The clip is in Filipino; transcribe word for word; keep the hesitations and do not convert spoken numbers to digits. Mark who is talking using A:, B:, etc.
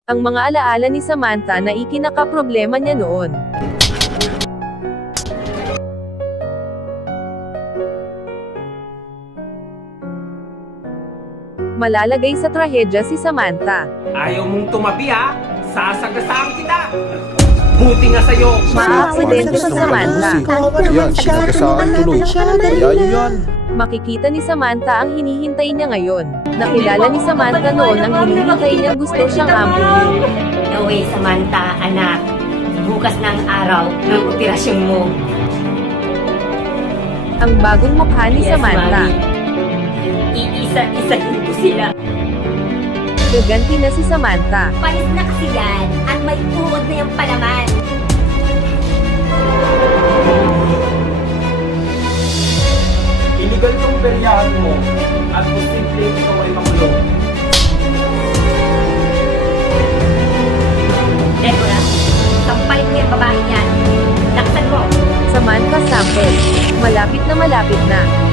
A: ang mga alaala ni Samantha na ikinakaproblema niya noon. Malalagay sa trahedya si Samantha.
B: Ayaw mong tumabi ha? Sasagasaan kita! Buti nga sa'yo!
A: Maaksidente si Samantha.
C: Yan, sinagasaan tuloy. Kaya yun yan.
A: Makikita ni Samantha ang hinihintay niya ngayon. Nakilala ni Samantha noon ang hinihintay niyang gusto siyang ampunin.
D: No way, Samantha, anak. Bukas na ang araw ng operasyon mo.
A: Ang bagong mukha ni Samantha.
D: Iisa-isahin ko sila.
A: Gaganti na si Samantha.
D: Panis na kasi yan at may uod na yung palaman.
B: Iligal tong beryahan mo at posible ikaw ay makulong.
D: Deborah, sampalin mo yung babae niyan. Laksan mo.
A: Samantha Sample. Malapit na malapit na.